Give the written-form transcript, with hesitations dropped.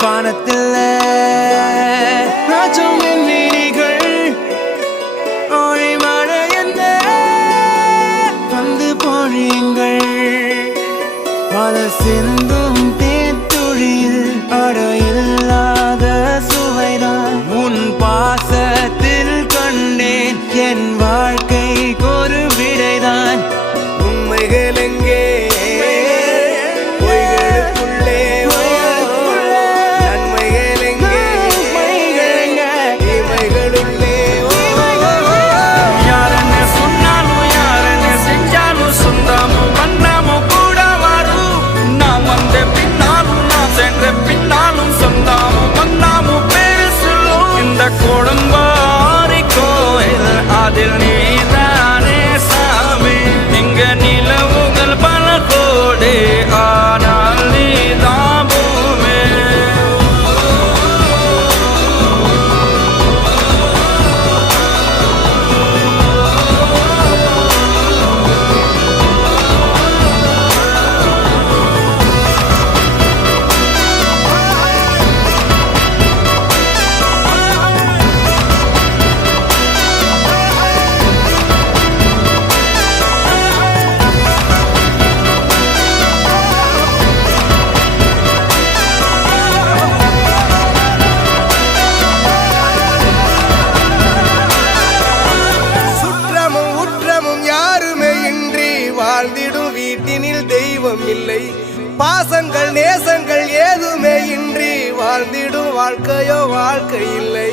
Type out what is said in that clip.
வானத்தில் ராஜம் என் வீதிகள் ஒளி மழை என்ன வந்து பொழியுங்கள் மலர் சிந்தும் தேத்துழியில் அடையில்லாத சுவைதான் உன் பாசத்தில் கண்டேன் என் வாழ்க்கைக்கு ஒரு விடைதான் உண்மைகள் எங்கே பின்னாலும் சொந்தாமும் வந்தாமும் பேரு சொல்லும் இந்த கொடும்பாரி கோயில் அதில் நீதானே சாமி இங்க நிலவுகள் பல கோடி ஆனால் நீதான் பூமி வாழ்ந்திடும் வீட்டினில் தெய்வம் இல்லை பாசங்கள் நேசங்கள் ஏதுமே இன்றி வாழ்ந்திடும் வாழ்க்கையோ வாழ்க்கை இல்லை